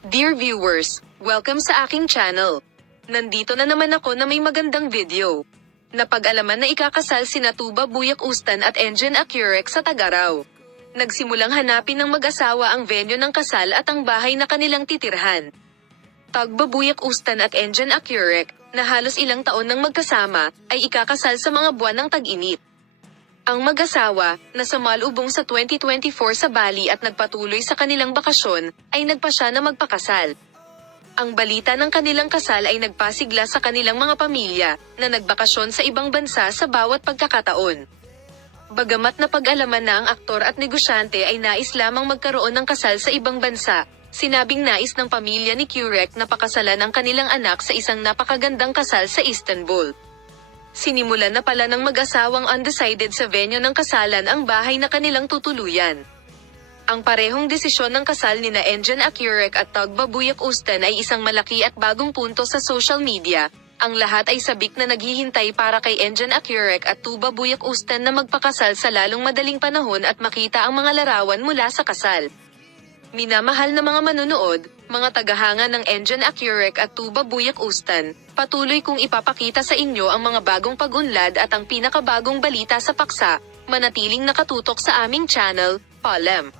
Dear viewers, welcome sa aking channel. Nandito na naman ako na may magandang video. Napag-alaman na ikakasal sina Tuba Buyak Ustan at Enjen Accurek sa Tagaraw. Nagsimulang hanapin ng mag-asawa ang venue ng kasal at ang bahay na kanilang titirhan. Tuba Buyak Ustan at Enjen Accurek, na halos ilang taon nang magkasama, ay ikakasal sa mga buwan ng tag-init. Ang mag-asawa, na sumalubong sa 2024 sa Bali at nagpatuloy sa kanilang bakasyon, ay nagpasya na magpakasal. Ang balita ng kanilang kasal ay nagpasigla sa kanilang mga pamilya, na nagbakasyon sa ibang bansa sa bawat pagkakataon. Bagamat napag-alaman na ang aktor at negosyante ay nais lamang magkaroon ng kasal sa ibang bansa, sinabing nais ng pamilya ni Curek na pakasalan ang kanilang anak sa isang napakagandang kasal sa Istanbul. Sinimulan na pala ng mag-asawang undecided sa venue ng kasalan ang bahay na kanilang tutuluyan. Ang parehong desisyon ng kasal nina Enjen Accurek at Tuba Buyak Ustan ay isang malaki at bagong punto sa social media. Ang lahat ay sabik na naghihintay para kay Enjen Accurek at Tuba Buyak Ustan na magpakasal sa lalong madaling panahon at makita ang mga larawan mula sa kasal. Minamahal na mga manonood, mga tagahanga ng Enjen Accurek at Tuba Buyak Ustan, patuloy kong ipapakita sa inyo ang mga bagong pag-unlad at ang pinakabagong balita sa paksa. Manatiling nakatutok sa aming channel, Palem.